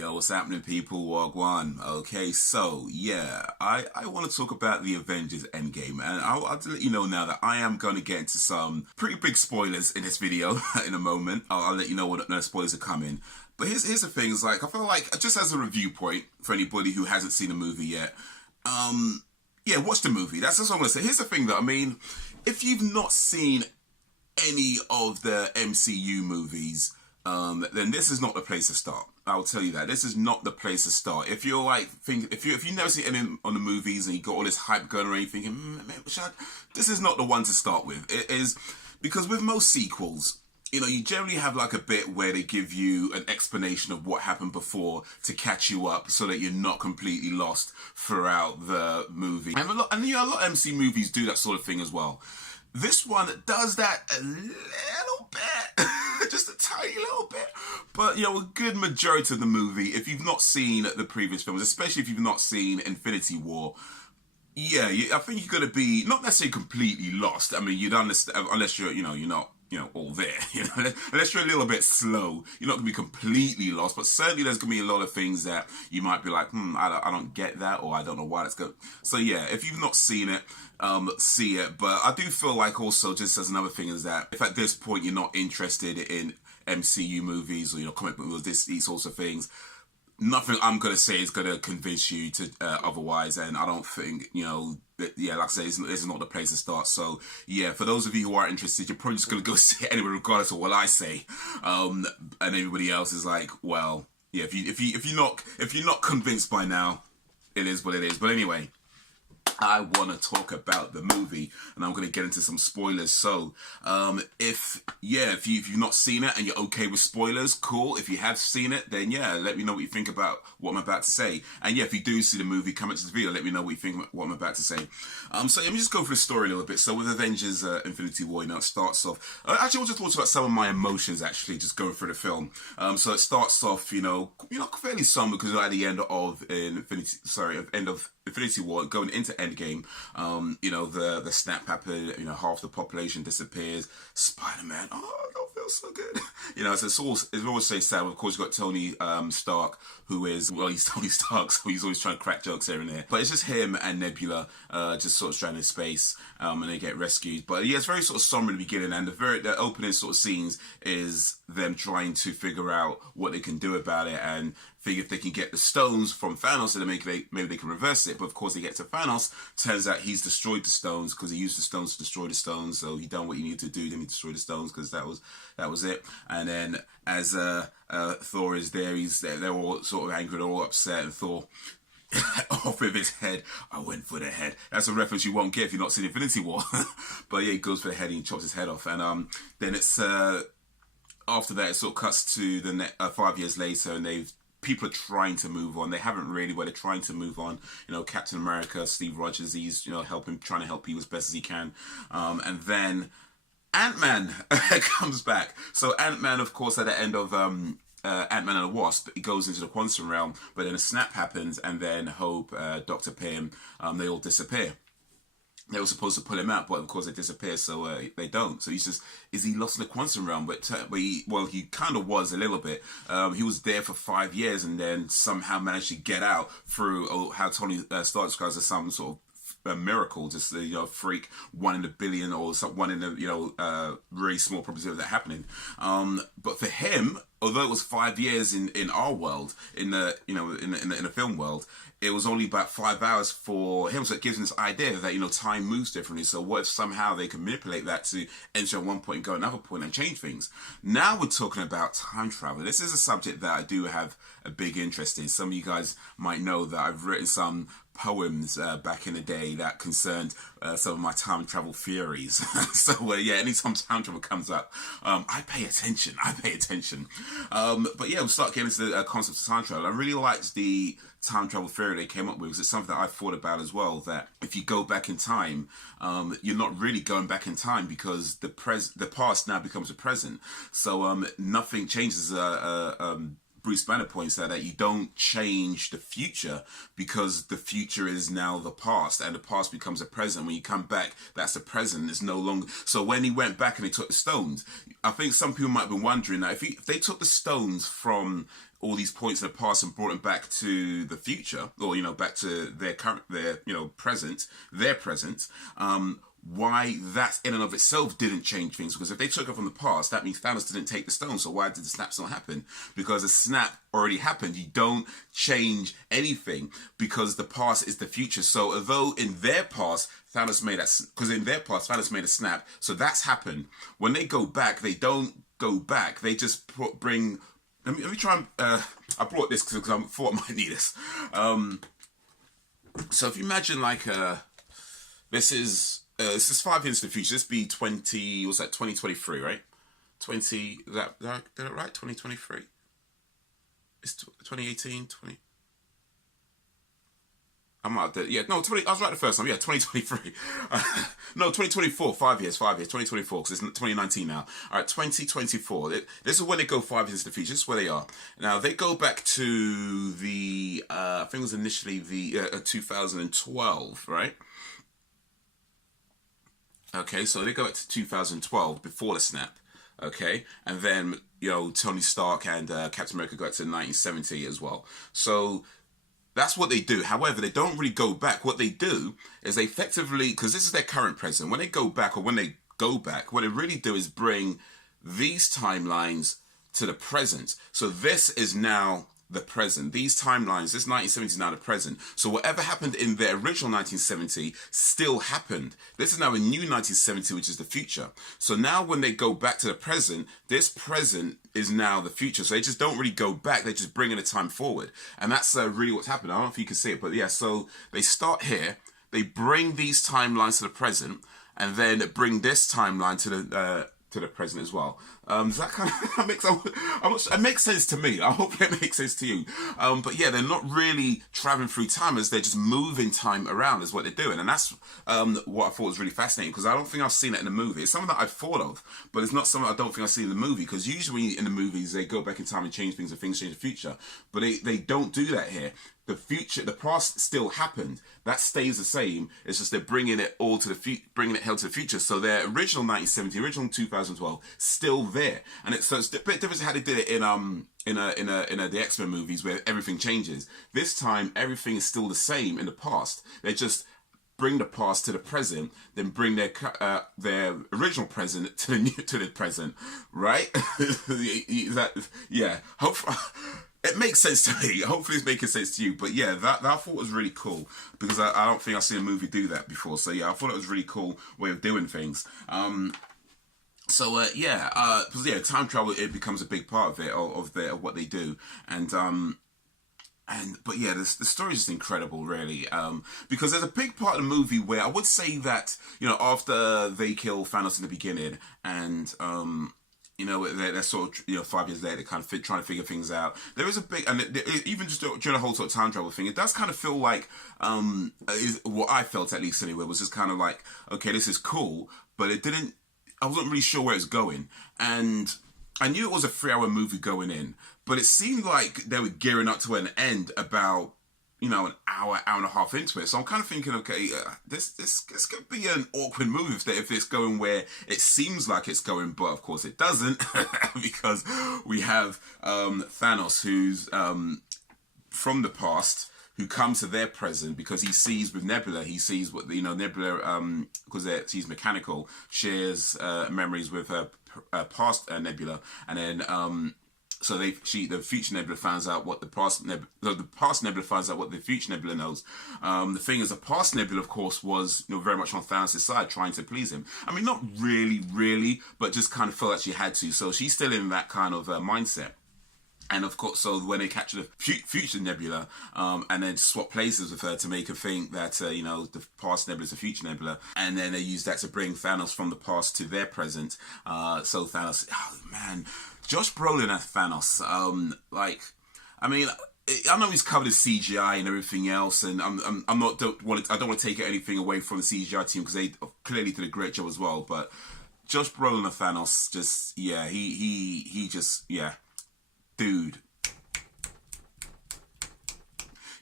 Yo, what's happening, people? Wagwan. Okay, so yeah, I want to talk about the Avengers Endgame, and I'll let you know now that I am going to get into some pretty big spoilers in this video in a moment. I'll let you know what no spoilers are coming. But here's the thing: is like I feel like just as a review point for anybody who hasn't seen the movie yet, yeah, watch the movie. That's what I'm going to say. Here's the thing, though. I mean, if you've not seen any of the MCU movies, then this is not the place to start. I'll tell you that this is not the place to start. If you're like if you've never seen any on the movies and you got all this hype going around, thinking, this is not the one to start with. It is because with most sequels, you know, you generally have like a bit where they give you an explanation of what happened before to catch you up, so that you're not completely lost throughout the movie. And a lot of MC movies do that sort of thing as well. This one does that a little bit, just a tiny little bit. But, you know, a good majority of the movie, if you've not seen the previous films, especially if you've not seen Infinity War, yeah, I think you're going to be not necessarily completely lost. I mean, you'd understand, unless you're, you're not, all there, unless you're a little bit slow, you're not going to be completely lost, but certainly there's going to be a lot of things that you might be like, I don't get that, or I don't know why that's going. So yeah, if you've not seen it, see it. But I do feel like also, just as another thing, is that if at this point you're not interested in MCU movies or, comic book movies, these sorts of things, nothing I'm going to say is going to convince you to otherwise. And I don't think, that, yeah, like I say, this is not the place to start. So yeah, for those of you who are interested, you're probably just going to go see it anyway, regardless of what I say. And everybody else is like, well, yeah, if you're not convinced by now, it is what it is. But anyway, I want to talk about the movie, and I'm going to get into some spoilers. So, if you've not seen it and you're okay with spoilers, cool. If you have seen it, then yeah, let me know what you think about what I'm about to say. And yeah, if you do see the movie, come into the video, let me know what you think what I'm about to say. So let me just go through the story a little bit. So with Avengers Infinity War, it starts off. Actually, I want to talk about some of my emotions. Actually, just going through the film. So it starts off, fairly somber, because at the end of Infinity War, going into Endgame, the snap happened, half the population disappears. Spider-Man, I don't feel so good. So it's always so sad. Of course, you've got Tony Stark, who is, well, he's Tony Stark, so he's always trying to crack jokes here and there. But it's just him and Nebula, just sort of stranded in space, and they get rescued. But yeah, it's very sort of somber in the beginning, and the opening sort of scenes is them trying to figure out what they can do about it, and figure if they can get the stones from Thanos, and maybe they can reverse it. But of course, they get to Thanos. Turns out he's destroyed the stones, because he used the stones to destroy the stones. So he done what he needed to do. Then he destroyed the stones, because that was it. And then as Thor is there, they're all sort of angry, they're all upset, and Thor, off with his head. I went for the head. That's a reference you won't get if you've not seen Infinity War. But yeah, he goes for the head and he chops his head off. And then it's after that, it sort of cuts to the 5 years later, and people are trying to move on. They haven't really, but they're trying to move on. Captain America, Steve Rogers, he's trying to help people as best as he can. And then Ant-Man comes back. So Ant-Man, of course, at the end of Ant-Man and the Wasp, he goes into the quantum realm, but then a snap happens, and then Hope, Dr. Pym, they all disappear. They were supposed to pull him out, but of course they disappear, so they don't. So is he lost in the quantum realm? But he kind of was a little bit. He was there for 5 years, and then somehow managed to get out through how Tony Stark describes as some sort of a miracle, just freak, 1 in a billion, or one in a really small probability of that happening. But for him, although it was 5 years in our world, in the in the film world, it was only about 5 hours for him. So it gives him this idea that time moves differently. So what if somehow they can manipulate that to enter at one point and go another point and change things? Now we're talking about time travel. This is a subject that I do have a big interest in. Some of you guys might know that I've written some poems back in the day that concerned some of my time travel theories. So yeah, anytime time travel comes up, I pay attention. But yeah, we'll start getting into the concept of time travel. I really liked the time travel theory they came up with, because it's something that I thought about as well, that if you go back in time, you're not really going back in time, because the past now becomes the present. So nothing changes Bruce Banner points out that you don't change the future because the future is now the past and the past becomes a present. When you come back, that's the present. It's no longer. So when he went back and he took the stones, I think some people might have been wondering that if they took the stones from all these points in the past and brought them back to the future, or, you know, back to their current, their present, why that in and of itself didn't change things. Because if they took it from the past, that means Thanos didn't take the stone. So why did the snaps not happen? Because the snap already happened. You don't change anything because the past is the future. So although in their past Thanos made that, because in their past Thanos made a snap, so that's happened. When they go back, they don't go back. They just bring. Let me try and. I brought this because I thought I might need this. So if you imagine like this is 5 years in the future. This be 2023, right? 20, did I get it right? 2023? It's 2018, 20. I'm out there. Yeah, no, 20. I was right the first time. Yeah, 2023. No, 2024. 5 years. 2024 because it's 2019 now. All right, 2024. This is when they go 5 years into the future. This is where they are now. They go back to the I think it was initially the 2012, right? Okay, so they go back to 2012 before the snap. Okay, and then, you know, Tony Stark and Captain America got to 1970 as well. So that's what they do. However, they don't really go back. What they do is they effectively, because this is their current present, when they go back, what they really do is bring these timelines to the present. So this is now the present. These timelines, this 1970 is now the present. So whatever happened in the original 1970 still happened. This is now a new 1970, which is the future. So now when they go back to the present, this present is now the future. So they just don't really go back. They just bring in the time forward. And that's really what's happened. I don't know if you can see it, but yeah, so they start here. They bring these timelines to the present and then bring this timeline to the present as well. Does that kind of it makes sense to me. I hope it makes sense to you. But yeah, they're not really traveling through time, as they're just moving time around is what they're doing. And that's what I thought was really fascinating, because I don't think I've seen it in the movie. It's something that I've thought of, but it's not something I don't think I've seen in the movie, because usually in the movies they go back in time and change things, and things change the future. But they don't do that here. The future, the past still happened. That stays the same. It's just they're bringing it all to the bringing it held to the future. So their original 1970, original 2012, still there. And it's a bit different how they did it in the X-Men movies, where everything changes. This time, everything is still the same in the past. They just bring the past to the present, then bring their original present to the present, right? Yeah. Hopefully. It makes sense to me. Hopefully it's making sense to you. But yeah, that I thought was really cool, because I don't think I've seen a movie do that before. So yeah, I thought it was a really cool way of doing things. Because time travel, it becomes a big part of it, of what they do. But yeah, the story is just incredible, really. Because there's a big part of the movie where I would say that, you know, after they kill Thanos in the beginning, and you know, they're sort of, you know, 5 years later, they're kind of trying to figure things out. There is a big, and even just during the whole sort of time travel thing, it does kind of feel like, what I felt at least anyway, was just kind of like, okay, this is cool, but I wasn't really sure where it's going. And I knew it was a 3-hour movie going in, but it seemed like they were gearing up to an end about, you know, an hour and a half into it. So I'm kind of thinking, okay, this could be an awkward move if it's going where it seems like it's going, but of course it doesn't, because we have Thanos, who's from the past, who comes to their present because he sees with Nebula. He sees what, you know, Nebula, because she's mechanical, shares memories with her past Nebula, and then so the future Nebula finds out what the past Nebula finds out what the future Nebula knows. The thing is, the past Nebula, of course, was, you know, very much on Thanos' side, trying to please him. I mean, not really, but just kind of felt like she had to. So she's still in that kind of mindset. And of course, so when they capture the future Nebula, and then swap places with her to make her think that, you know, the past Nebula is the future Nebula, and then they use that to bring Thanos from the past to their present. So Thanos, oh man, Josh Brolin as Thanos, I mean, I know he's covered his CGI and everything else, and I don't want to take anything away from the CGI team, because they clearly did a great job as well. But Josh Brolin as Thanos, just, yeah, he just, yeah. Dude,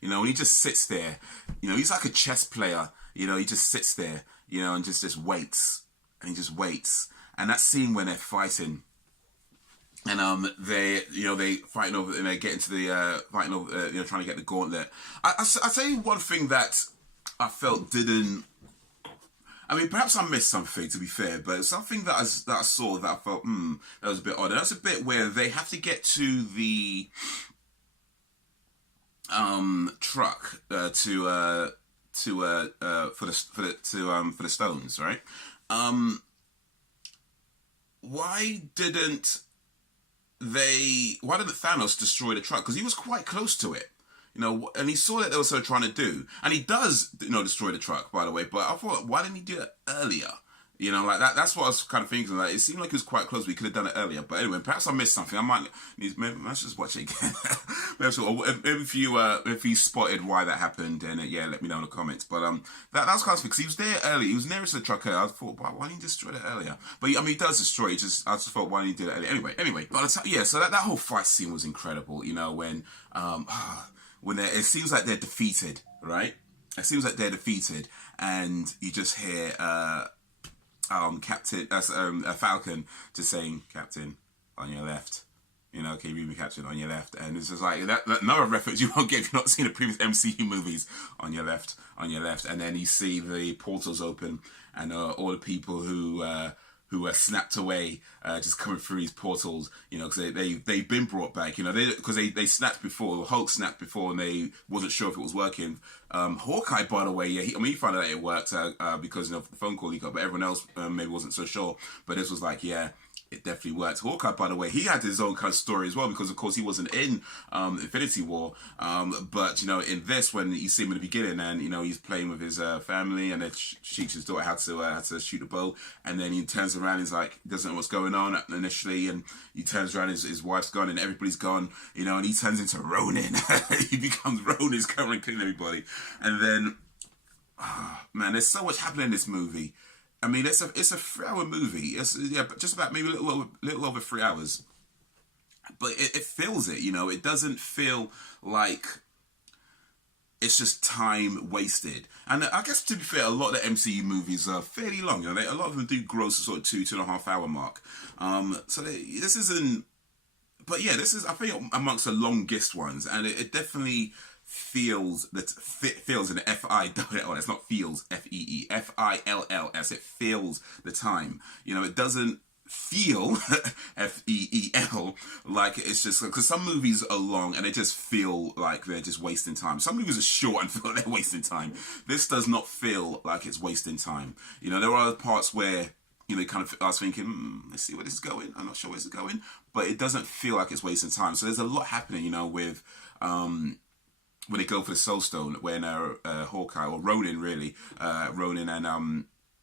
You know, and he just sits there. You know, he's like a chess player. You know, he just sits there. You know, and just waits, and he just waits. And that scene when they're fighting. And they fighting over, and they get into the fighting over, trying to get the gauntlet. I tell you one thing that I felt didn't. I mean, perhaps I missed something, to be fair, but something that I saw that I felt that was a bit odd. And that's a bit where they have to get to the truck for the stones, right? Why didn't Thanos destroy the truck? Because he was quite close to it, you know, and he saw that they were sort of trying to do, and he does, you know, destroy the truck, by the way. But I thought, why didn't he do it earlier? You know, like that. That's what I was kind of thinking. Like, it seemed like it was quite close. We could have done it earlier. But anyway, perhaps I missed something. I might need. Maybe let's just watch it again. If you spotted why that happened, then yeah, let me know in the comments. But that's kind of because he was there early. He was nearest to the truck earlier. I thought, why didn't he destroy it earlier? But I mean, he does destroy it. I just thought, why didn't he do it earlier? Anyway. But yeah, so that whole fight scene was incredible. You know, when it seems like they're defeated, right? It seems like they're defeated, and you just hear Falcon just saying, "Captain, on your left." You know, can you read me, Captain, on your left? And it's just like that another reference you won't get if you've not seen the previous MCU movies. On your left, and then you see the portals open, and all the people who are snapped away, just coming through these portals, you know, because they've been brought back, you know, because they snapped before, Hulk snapped before, and they wasn't sure if it was working. Hawkeye, by the way, yeah, he found out it worked because, you know, the phone call he got, but everyone else maybe wasn't so sure. But this was like, yeah, it definitely worked. Hawkeye, by the way, he had his own kind of story as well, because of course he wasn't in Infinity War, but you know, in this, when you see him in the beginning, and you know, he's playing with his family, and then teaches his daughter how to shoot a bow, and then he turns around, he's like, doesn't know what's going on initially, and he turns around, his wife's gone, and everybody's gone, you know, and he turns into Ronin. He becomes Ronin, he's covering, killing everybody, and then, man, there's so much happening in this movie. I mean, it's a 3-hour movie. It's just about maybe a little over 3 hours. But it feels it, you know. It doesn't feel like it's just time wasted. And I guess, to be fair, a lot of the MCU movies are fairly long. You know, a lot of them do gross a sort of 2.5 hour mark. So this isn't. But yeah, this is, I think, amongst the longest ones, and it definitely feels in the F-I-L-L, it's not feels, F-E-E, F-I-L-L-S, it feels the time. You know, it doesn't feel, F-E-E-L, like it's just, because some movies are long and they just feel like they're just wasting time. Some movies are short and feel like they're wasting time. This does not feel like it's wasting time. You know, there are parts where, you know, I was thinking, let's see where this is going. I'm not sure where this is going, but it doesn't feel like it's wasting time. So there's a lot happening, you know, with, when they go for the Soul Stone, when Hawkeye, or Ronin really, Ronin and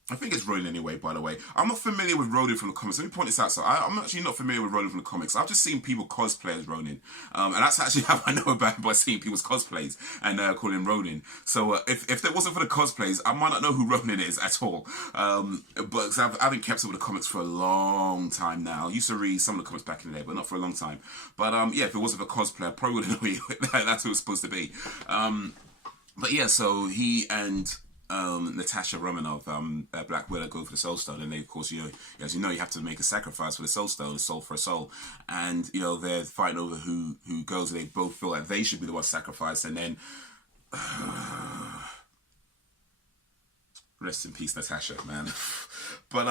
I think it's Ronin anyway, by the way. I'm not familiar with Ronin from the comics. Let me point this out. So I'm actually not familiar with Ronin from the comics. I've just seen people cosplay as Ronin. And that's actually how I know about him, by seeing people's cosplays and calling him Ronin. So if there wasn't for the cosplays, I might not know who Ronin is at all. But I haven't kept up with the comics for a long time now. I used to read some of the comics back in the day, but not for a long time. But yeah, if it wasn't for cosplay, I probably wouldn't know that's who it was supposed to be. But yeah, so he and Natasha Romanoff, Black Widow, go for the Soul Stone, and they, of course, you know, as you know, you have to make a sacrifice for the Soul Stone, soul for a soul, and you know, they're fighting over who goes, and they both feel like they should be the one sacrificed, and then rest in peace, Natasha, man. But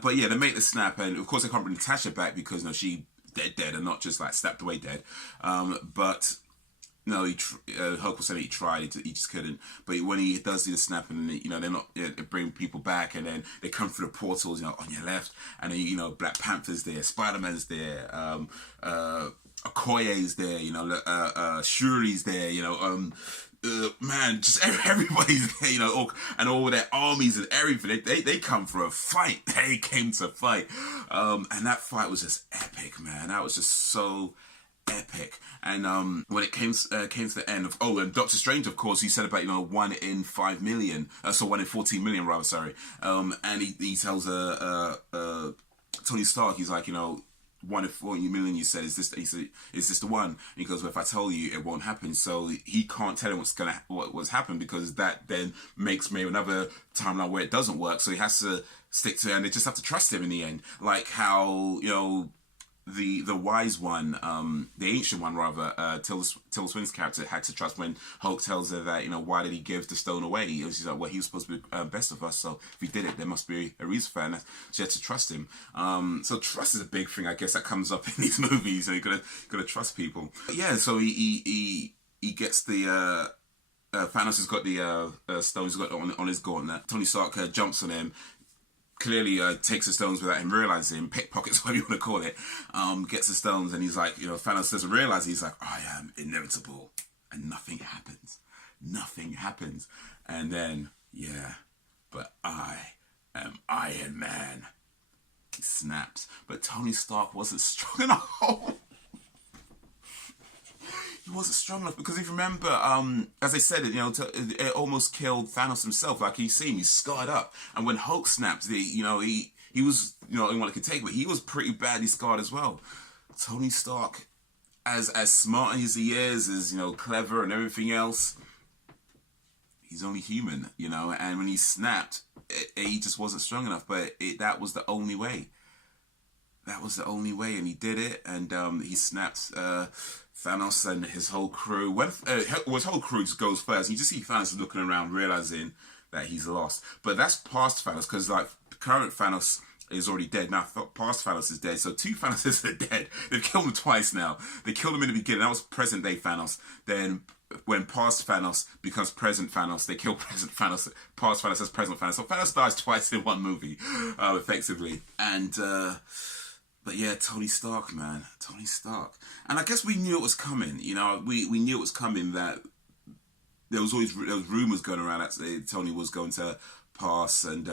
but yeah, they make the snap, and of course they can't bring Natasha back because, you know, she dead, and not just like snapped away dead, but. No, Hulk was saying he tried, he just couldn't. But when he does do the snap, and you know, they're not, they bring people back, and then they come through the portals, you know, on your left, and then, you know, Black Panther's there, Spider-Man's there, Okoye's there, you know, Shuri's there, you know, man, just everybody's there, you know, and all their armies and everything. They come for a fight. They came to fight, and that fight was just epic, man. That was just so epic. And when it came to the end of, and Doctor Strange, of course, he said about, you know, 1 in 5 million, so 1 in 14 million rather, sorry, and he tells Tony Stark, he's like, you know, 1 in 40 million you said, is this, he said, is this the one? And he goes, well, if I tell you, it won't happen. So he can't tell him what's happened, because that then makes maybe another timeline where it doesn't work. So he has to stick to it, and they just have to trust him in the end. Like how, you know, the wise one, the ancient one rather, Tilda Swinton's character had to trust when Hulk tells her that, you know, why did he give the stone away? She's like, well, he was supposed to be best of us, so if he did it, there must be a reason for it. And she had to trust him. So trust is a big thing, I guess, that comes up in these movies, and you gotta trust people. But yeah, so he gets the Thanos has got the stones, he's got on his gauntlet. Tony Stark jumps on him. Clearly takes the stones without him realizing, pickpockets, whatever you want to call it, gets the stones, and he's like, you know, Thanos doesn't realize, he's like, I am inevitable, and nothing happens. Nothing happens. And then, yeah, but I am Iron Man. He snaps. But Tony Stark wasn't strong enough. He wasn't strong enough, because if you remember, as I said, you know, it almost killed Thanos himself. Like he's scarred up, and when Hulk snaps, he was, you know, in what he could take, but he was pretty badly scarred as well. Tony Stark, as smart as he is, as, you know, clever and everything else, he's only human, you know. And when he snapped, he just wasn't strong enough. But that was the only way. That was the only way, and he did it, and he snapped Thanos and his whole crew. When his whole crew just goes first, you just see Thanos looking around, realizing that he's lost. But that's past Thanos, because like current Thanos is already dead now. Past Thanos is dead, so 2 Thanoses are dead. They've killed him twice now. They killed him in the beginning. That was present day Thanos. Then when past Thanos becomes present Thanos, they kill present Thanos. Past Thanos as present Thanos. So Thanos dies twice in one movie, effectively. And but yeah, Tony Stark, man. Tony Stark. And I guess we knew it was coming. You know, we knew it was coming, that there was rumours going around that Tony was going to pass, and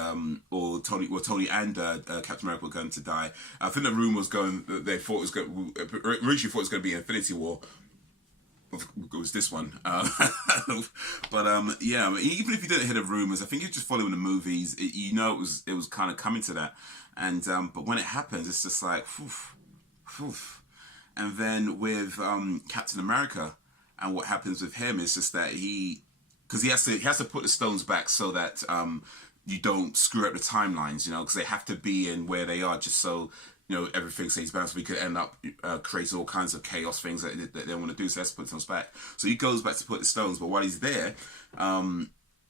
or Tony and Captain America were going to die. I think the rumour was going, they thought it was going, originally thought it was going to be Infinity War. It was this one. But yeah, even if you didn't hear the rumours, I think you're just following the movies, you know it was kind of coming to that. And but when it happens, it's just like, poof, poof. And then with Captain America, and what happens with him is just that because he has to put the stones back so that you don't screw up the timelines, you know, because they have to be in where they are, just so, you know, everything stays balanced. We could end up creating all kinds of chaos things that they want to do. So let's put stones back. So he goes back to put the stones, but while he's there,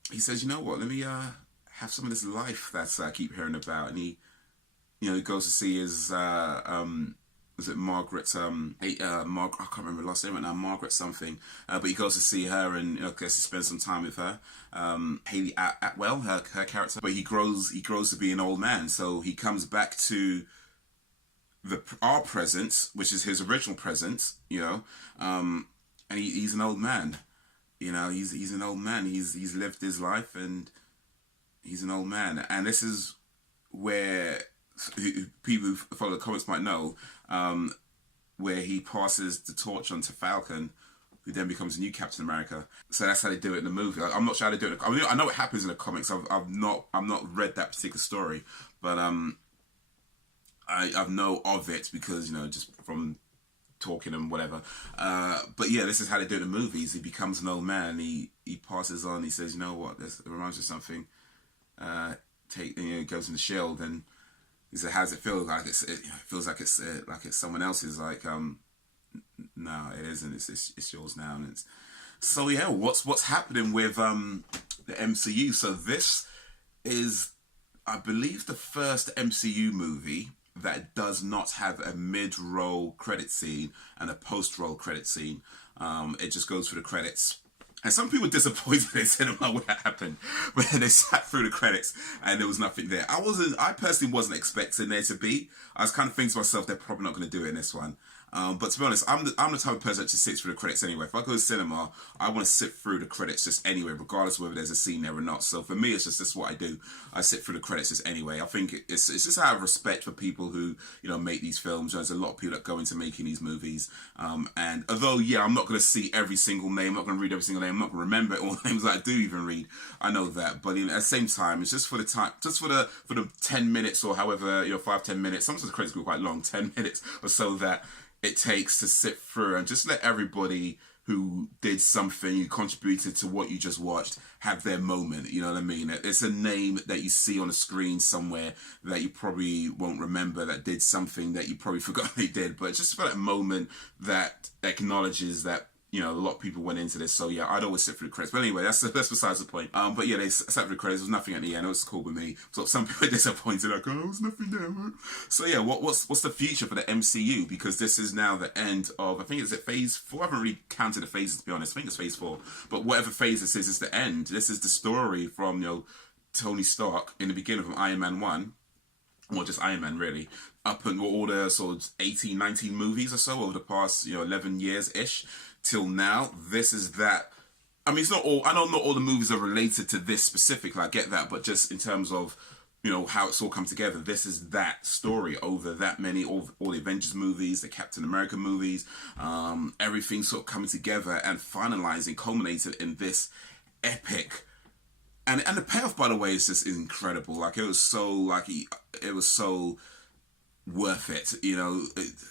he says, you know what? Let me have some of this life that I keep hearing about, and he goes to see his was it Margaret? I can't remember her last name right now. Margaret something. But he goes to see her, and gets to spend some time with her. Haley Atwell, her character. But he grows to be an old man. So he comes back to our present, which is his original present. And he's an old man. He's an old man. He's lived his life, and he's an old man. And this is where people who follow the comics might know, where he passes the torch on to Falcon, who then becomes a new Captain America. So that's how they do it in the movie. I'm not sure how they do it. I know what happens in the comics. I've not read that particular story, but I know of it because just from talking and whatever. But yeah, this is how they do it in the movies. He becomes an old man. He passes on. He says, "You know what? This reminds me of something." Goes in the shield, and he said, "How does it feel?" Like it feels like it's someone else's. Like, no, it isn't. It's yours now. And it's so yeah. What's happening with the MCU? So this is, I believe, the first MCU movie that does not have a mid-roll credit scene and a post-roll credit scene. It just goes through the credits. And some people were disappointed in cinema when that happened, but then they sat through the credits and there was nothing there. I personally wasn't expecting there to be. I was kind of thinking to myself, they're probably not going to do it in this one. But to be honest, I'm the type of person that just sits through the credits anyway. If I go to cinema, I want to sit through the credits just anyway, regardless of whether there's a scene there or not. So for me, it's just this what I do. I sit through the credits just anyway. I think it's just out of respect for people who make these films. There's a lot of people that go into making these movies, and although I'm not going to see every single name, I'm not going to read every single name, I'm not going to remember all the names that I do even read. I know that, but at the same time, it's just for the time, just for the 10 minutes or however 5-10 minutes. Sometimes the credits go quite long, 10 minutes or so that it takes to sit through and just let everybody who did something, who contributed to what you just watched, have their moment. You know what I mean? It's a name that you see on a screen somewhere that you probably won't remember, that did something that you probably forgot they did, but just for that moment that acknowledges that a lot of people went into this. So I'd always sit through the credits. But anyway, that's besides the point. But they sat through the credits. There was nothing at the end. It was cool with me. So some people are disappointed, like, oh, there's nothing there. So what's the future for the MCU? Because this is now the end of, I think, is it phase 4? I haven't really counted the phases, to be honest. I think it's phase 4. But whatever phase this is the end. This is the story from Tony Stark in the beginning of Iron Man 1. Or just Iron Man, really, up until all the sort of 18, 19 movies or so over the past 11 years-ish till now. This is that. I mean, it's not all. I know not all the movies are related to this specifically. I get that, but just in terms of how it's all come together, this is that story over that many, all the Avengers movies, the Captain America movies, everything sort of coming together and finalizing, culminated in this epic. And the payoff, by the way, is just incredible. Like, it was so worth it.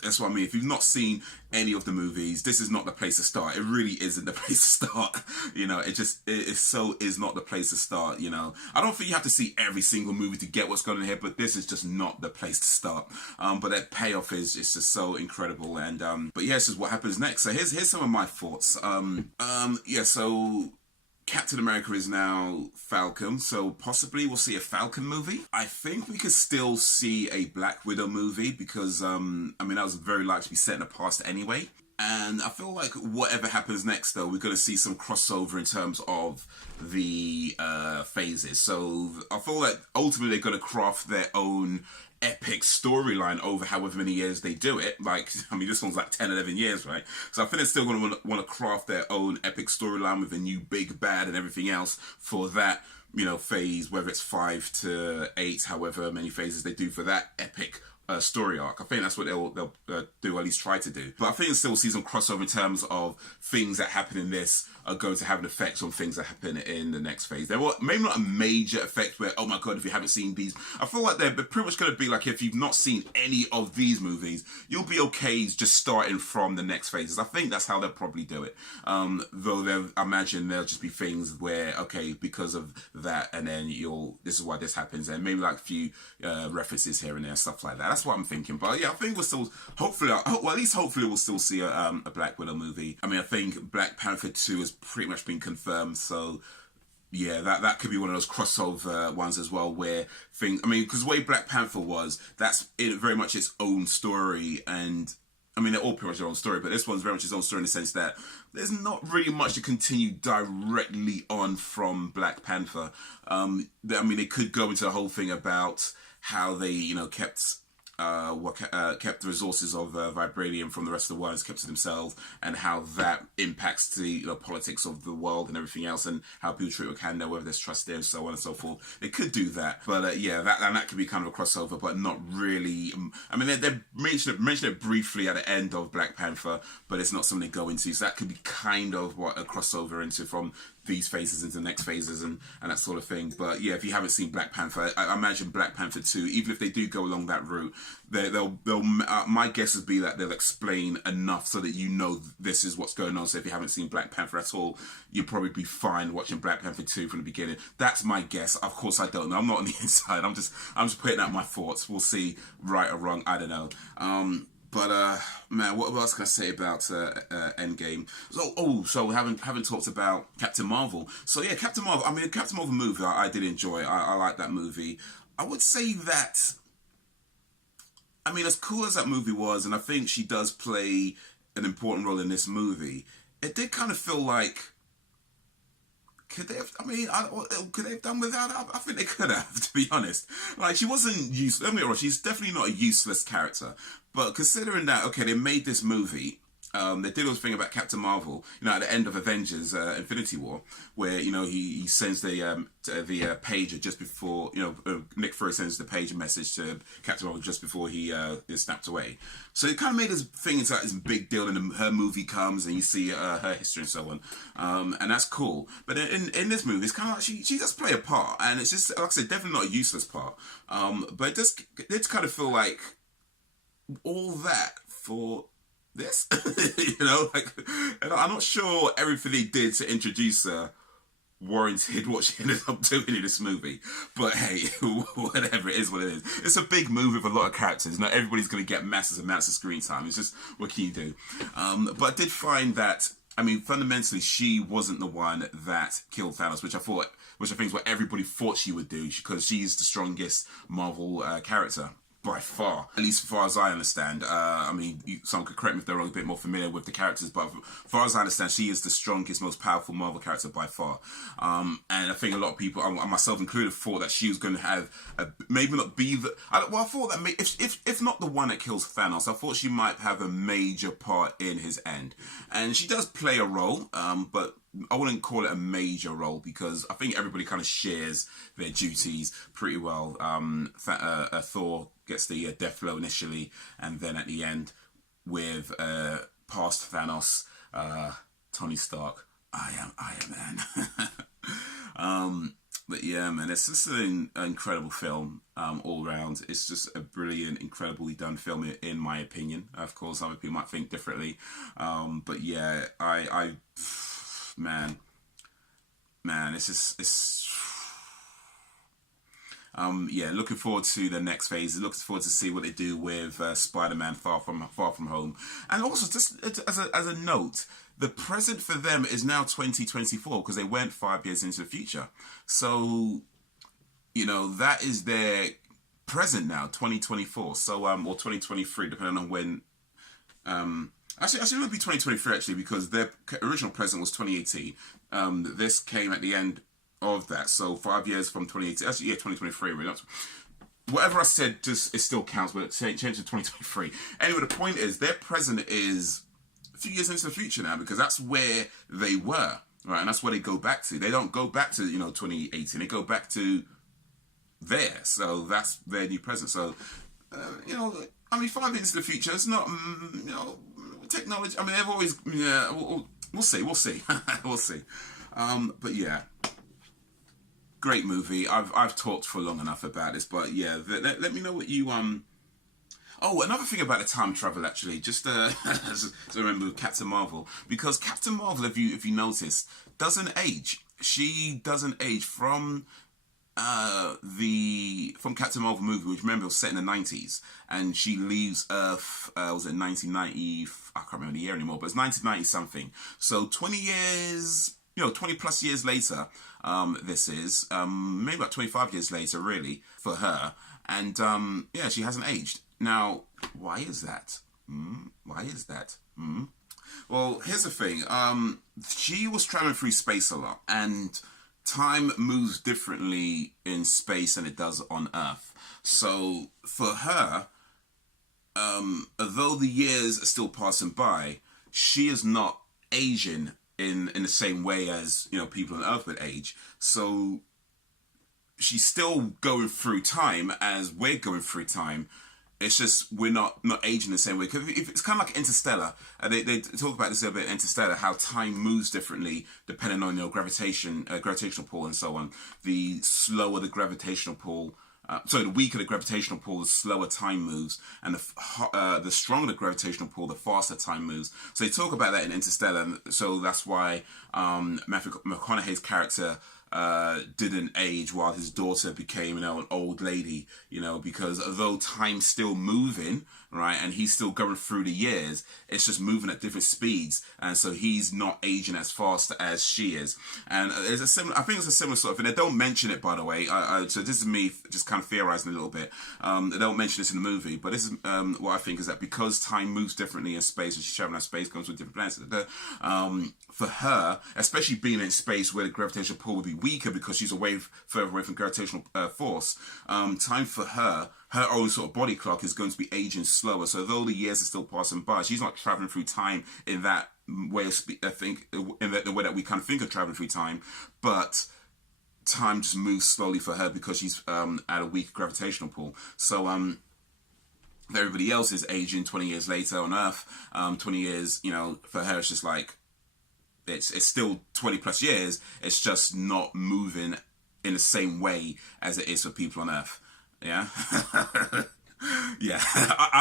That's what I mean. If you've not seen any of the movies, this is not the place to start. It really isn't the place to start. It is not the place to start. I don't think you have to see every single movie to get what's going on here, but this is just not the place to start. But that payoff is just so incredible. And this is what happens next. So here's some of my thoughts. So Captain America is now Falcon, so possibly we'll see a Falcon movie. I think we could still see a Black Widow movie because, that was very likely to be set in the past anyway. And I feel like whatever happens next, though, we're going to see some crossover in terms of the phases. So I feel like ultimately they're going to craft their own epic storyline over however many years they do it. This one's like 10, 11 years, right? So I think they're still going to want to craft their own epic storyline with a new big bad and everything else for that, phase, whether it's 5 to 8, however many phases they do for that epic story arc. I think that's what they'll do, or at least try to do. But I think it's still see some crossover in terms of things that happen in this are going to have an effect on things that happen in the next phase. There will maybe not a major effect where, oh my god, if you haven't seen these, I feel like they're pretty much going to be like, if you've not seen any of these movies, you'll be okay just starting from the next phases. I think that's how they'll probably do it. Though I imagine there'll just be things where, okay, because of that, and then this is why this happens, and maybe like a few references here and there, stuff like that. That's what I'm thinking. But I think we'll still, hopefully we'll still see a Black Widow movie. I think Black Panther 2 has pretty much been confirmed, so that could be one of those crossover ones as well, where things, because the way Black Panther was, that's very much its own story, and they're all pretty much their own story, but this one's very much its own story in the sense that there's not really much to continue directly on from Black Panther. They could go into the whole thing about how they, kept the resources of vibranium from the rest of the world, kept to themselves, and how that impacts the politics of the world and everything else, and how people treat Wakanda, whether there's trust there, and so on and so forth. They could do that, but that could be kind of a crossover, but not really. They mention it briefly at the end of Black Panther, but it's not something they go into. So that could be kind of what a crossover into from these phases into the next phases and that sort of thing. But if you haven't seen Black Panther, I imagine Black Panther 2, even if they do go along that route, they'll my guess would be that they'll explain enough so that this is what's going on. So if you haven't seen Black Panther at all, you'll probably be fine watching Black Panther 2 from the beginning. That's my guess. Of course, I don't know. I'm not on the inside. I'm just putting out my thoughts. We'll see, right or wrong. I don't know. But man, what else can I say about Endgame? So we haven't talked about Captain Marvel. So Captain Marvel. Captain Marvel movie I did enjoy. I like that movie. I would say that, as cool as that movie was, and I think she does play an important role in this movie, it did kind of feel like could they have? I mean, could they have done without her? I think they could have, to be honest. Like, she wasn't useless. Don't get me wrong, she's definitely not a useless character. But considering that, okay, they made this movie. They did all the thing about Captain Marvel, at the end of Avengers Infinity War, where, he sends the pager just before, Nick Fury sends the pager message to Captain Marvel just before he is snapped away. So it kind of made this thing into like this big deal, and her movie comes and you see her history and so on. And that's cool. But in this movie, it's kind of like she does play a part, and it's just, like I said, definitely not a useless part. But it kind of feel like all that for this, and I'm not sure everything he did to introduce her warranted what she ended up doing in this movie. But hey, whatever, it is what it is. It's a big movie with a lot of characters. Not everybody's going to get massive amounts of screen time. It's just, what can you do? But I did find that, fundamentally, she wasn't the one that killed Thanos, which I think is what everybody thought she would do, because she's the strongest Marvel character. By far, at least as far as I understand. Some could correct me if they're a bit more familiar with the characters, but as far as I understand, she is the strongest, most powerful Marvel character by far. And I think a lot of people, myself included, thought that she was going to have maybe not be the. I thought that if not the one that kills Thanos, I thought she might have a major part in his end. And she does play a role, but I wouldn't call it a major role, because I think everybody kind of shares their duties pretty well. Thor gets the death blow initially, and then at the end, with past Thanos, Tony Stark, I am Man. But yeah, man, it's just an incredible film all round. It's just a brilliant, incredibly done film, in my opinion. Of course, other people might think differently. But yeah, Man, looking forward to the next phase. Looking forward to see what they do with Spider-Man Far From Home. And also, just as a note, the present for them is now 2024, because they went 5 years into the future. So, that is their present now, 2024. So, or 2023, depending on when. Actually, it would be 2023, actually, because their original present was 2018. This came at the end of that, so 5 years from 2018. Actually, yeah, 2023, really. Whatever I said, it still counts, but it changed to 2023. Anyway, the point is, their present is a few years into the future now, because that's where they were, right? And that's where they go back to. They don't go back to, 2018. They go back to there. So that's their new present. So, 5 years into the future, it's not, technology. They've always, we'll see. We'll see. But yeah, great movie. I've talked for long enough about this, but yeah, let me know what you Oh, another thing about the time travel, actually, just to remember with Captain Marvel, because Captain Marvel, if you notice, doesn't age. She doesn't age from Captain Marvel movie, which, remember, was set in the 90s, and she leaves Earth, was it 1990, I can't remember the year anymore, but it's 1990 something. So 20 years, 20 plus years later, this is, maybe about 25 years later, really, for her, and she hasn't aged. Now, why is that? Why is that? Well, here's the thing, she was traveling through space a lot, and time moves differently in space than it does on Earth. So for her, although the years are still passing by, she is not aging in the same way as people on Earth would age. So she's still going through time as we're going through time. It's just we're not aging the same way. Because it's kind of like Interstellar. They talk about this a bit in Interstellar, how time moves differently depending on gravitational pull and so on. The slower the gravitational pull, the weaker the gravitational pull, the slower time moves, and the stronger the gravitational pull, the faster time moves. So they talk about that in Interstellar. So that's why Matthew McConaughey's character didn't age while his daughter became an old lady, because although time's still moving, right? And he's still going through the years. It's just moving at different speeds, and so he's not aging as fast as she is. And there's a similar, I think it's a similar sort of thing. They don't mention it, by the way. So this is me just kind of theorizing a little bit. They don't mention this in the movie, but this is what I think is that because time moves differently in space, and she's traveling out space, comes with different planets. For her, especially being in space where the gravitational pull would be weaker because she's further away from gravitational force, time for her own sort of body clock is going to be aging slower. So though the years are still passing by, she's not traveling through time in that way of I think in the way that we kind of think of traveling through time, but time just moves slowly for her because she's at a weak gravitational pull. So everybody else is aging 20 years later on Earth. 20 years, for her it's just like it's still 20 plus years. It's just not moving in the same way as it is for people on Earth. Yeah. Yeah,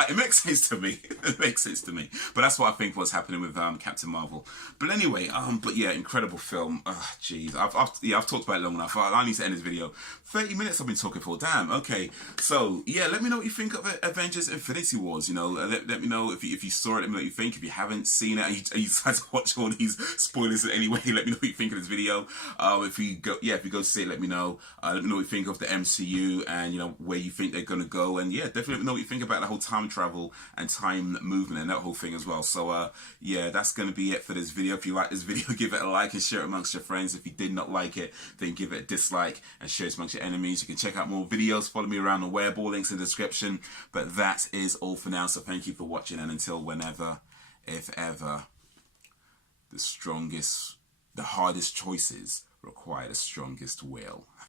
it makes sense to me. It makes sense to me. But that's what I think was happening with Captain Marvel. But anyway, but yeah, incredible film. Oh, jeez, I've talked about it long enough. I need to end this video. 30 minutes I've been talking for. Damn. Okay. So yeah, let me know what you think of Avengers: Infinity Wars. Let me know if you saw it. Let me know what you think. If you haven't seen it and you decide to watch all these spoilers anyway, let me know what you think of this video. If you go see it, let me know. Let me know what you think of the MCU and where you think they're gonna go. And yeah, definitely let me know what you think about the whole time travel and time movement and that whole thing as well. So yeah, that's going to be it for this video. If you like this video, give it a like and share it amongst your friends. If you did not like it, then give it a dislike and share it amongst your enemies. You can check out more videos, follow me around the web, all links in the description. But that is all for now, so thank you for watching, and until whenever, if ever, the hardest choices require the strongest will.